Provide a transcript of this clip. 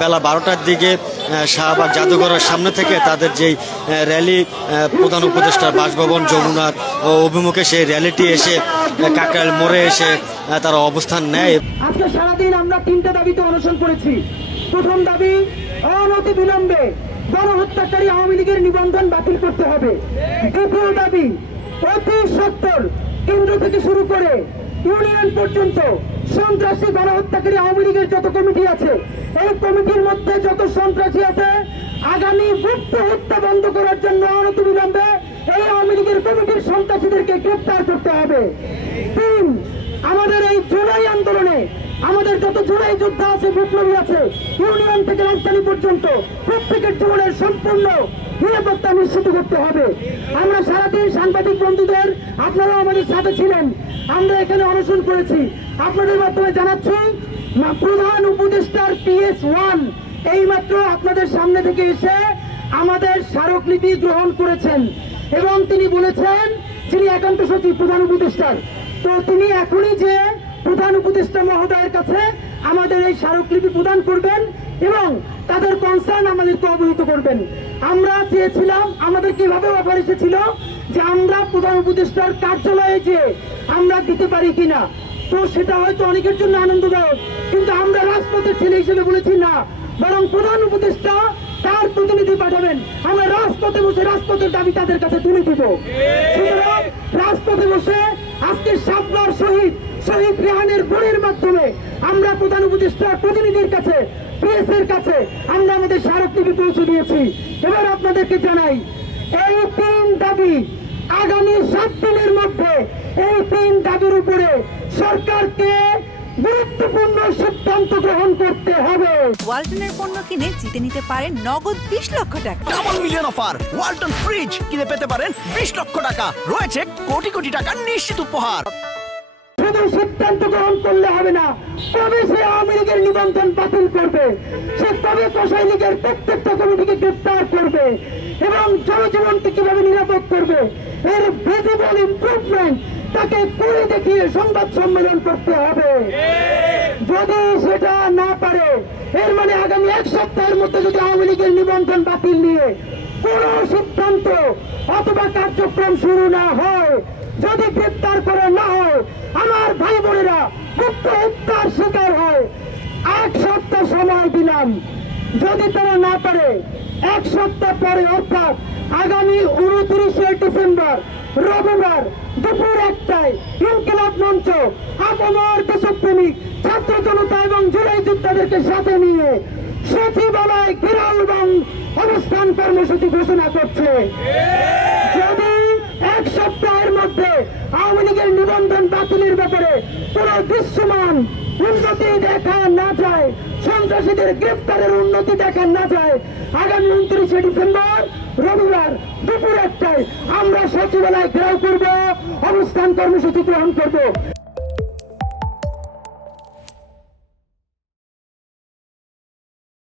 বেলা 12টার দিকে শাহবাগ জাদুঘরের সামনে থেকে তাদের যেই র্যালি প্রধান উপদেষ্টার বাসভবন যমুনার অভিমুখে সেই র্যালিটি এসে কাকরাইল মোড়ে এসে তারা অবস্থান নেয়। আজকে সারাদিন আমরা 3টা দাবিতে অনশন করেছি। প্রথম দাবি, অনতি বিলম্বে গণহত্যাকারী আওয়ামী লীগের নিবন্ধন বাতিল করতে হবে। দ্বিতীয় দাবি, অতি সত্বর কেন্দ্র থেকে শুরু করে ইউনিয়ন পর্যন্ত সন্ত্রাসী গণহত্যাকারী আওয়ামী লীগের যত কমিটি আছে, এই কমিটির মধ্যে যত সন্ত্রাসী আছে, আগামী গুপ্ত হত্যা বন্ধ করার জন্য অনতিবিলম্বে এই আওয়ামী লীগের কমিটির সন্ত্রাসীদেরকে গ্রেপ্তার করতে হবে। 3, আমাদের এই জুলাই আন্দোলনে আমাদের যত জুলাই যোদ্ধা আছে, বিপ্লবী আছে, ইউনিয়ন থেকে রাজধানী পর্যন্ত প্রত্যেকের জীবনের সম্পূর্ণ নিরাপত্তা নিশ্চিত করতে হবে। আমরা সারাদিন সাংবাদিক বন্ধুদের, আপনারাও আমাদের সাথে ছিলেন, আমরা এখানে অনশন করেছি। আপনাদের মাধ্যমে জানাচ্ছি, প্রধান উপদেষ্টার PS1 এইমাত্র আপনাদের সামনে থেকে এসে আমাদের স্মারকলিপি গ্রহণ করেছেন এবং তিনি বলেছেন, যিনি একান্ত সচিব প্রধান উপদেষ্টার, তো তিনি এখনই যে প্রধান উপদেষ্টা মহোদয়ের কাছে আমাদের এই স্মারকলিপি প্রদান করবেন এবং তাদের কনসার্ন আমাদেরকে অবহিত করবেন। আমরা চেয়েছিলাম, আমাদের কিভাবে অফার এসেছিল যে আমরা প্রধান উপদেষ্টার কার্যালয়ে যে আমরা দিতে পারি কিনা, তো সেটা হয়তো অনেকের জন্য আনন্দদায়ক, কিন্তু আমরা রাজপথের ছেলে হিসেবে বলেছি না, বরং প্রধান উপদেষ্টা তার প্রতিনিধি পাঠাবেন, আমরা রাজপথে বসে রাজপথের দাবি তাদের কাছে তুলে দিব। সুতরাং রাজপথে বসে আজকে শাপলার শহীদ রেহানের বোনের মাধ্যমে আমরা প্রধান উপদেষ্টার প্রতিনিধির কাছে, PS এর কাছে আমরা আমাদের স্মারকলিপি পৌঁছে দিয়েছি। এবার আপনাদেরকে জানাই, এই 3 দাবি আগামী 7 দিনের মধ্যে এই 3 দাবির উপরে সরকারকে গুরুত্বপূর্ণ সিদ্ধান্ত গ্রহণ করতে হবে। ওয়ালটনের পণ্য কিনে জিতে নিতে পারেন নগদ 20 লক্ষ টাকা। Double million offer, Walton fridge কিনে পেতে পারেন 20 লক্ষ টাকা, রয়েছে কোটি কোটি টাকার নিশ্চিত উপহার। শুধু সিদ্ধান্ত গ্রহণ করলে হবে না, কবে সে আওয়ামী লীগের নিবন্ধন বাতিল করবে, সে কবে কসাই লীগের প্রত্যেকটা কমিটিকে গ্রেপ্তার করবে এবং জনজীবনকে কিভাবে নিরাপদ করবে, এর ভিজিবল ইমপ্রুভমেন্ট তাকে করে দেখিয়ে সংবাদ সম্মেলন করতে হবে। যদি সেটা না পারে, এর মানে আগামী 1 সপ্তাহের মধ্যে যদি আওয়ামী লীগের নিবন্ধন বাতিল নিয়ে কোন সিদ্ধান্ত অথবা কার্যক্রম শুরু না হয়, যদি গ্রেপ্তার করা না হয়, আমার ভাই বোনেরা গুপ্ত হত্যার শিকার হয়, 1 সপ্তাহ সময় দিলাম। যদি তারা না পারে, 1 সপ্তাহ পরে অর্থাৎ আগামী 29শে ডিসেম্বর রবিবার দুপুর 1টায় ইনকিলাব মঞ্চ আপামর দেশপ্রেমিক ছাত্র জনতা এবং জুলাই যোদ্ধাদেরকে সাথে নিয়ে সচিবালয় ঘেরাও এবং অবস্থান কর্মসূচি ঘোষণা করছে। যদি 1 সপ্তাহের মধ্যে আওয়ামী লীগের নিবন্ধন বাতিলের ব্যাপারে কোন দৃশ্যমান উন্নতি দেখা না যায়, সন্ত্রাসীদের গ্রেপ্তারের উন্নতি দেখা না যায়, আগামী 29শে ডিসেম্বর রবিবার দুপুর 1টায় আমরা সচিবালয় ঘেরাও করব, অবস্থান কর্মসূচি গ্রহণ করব।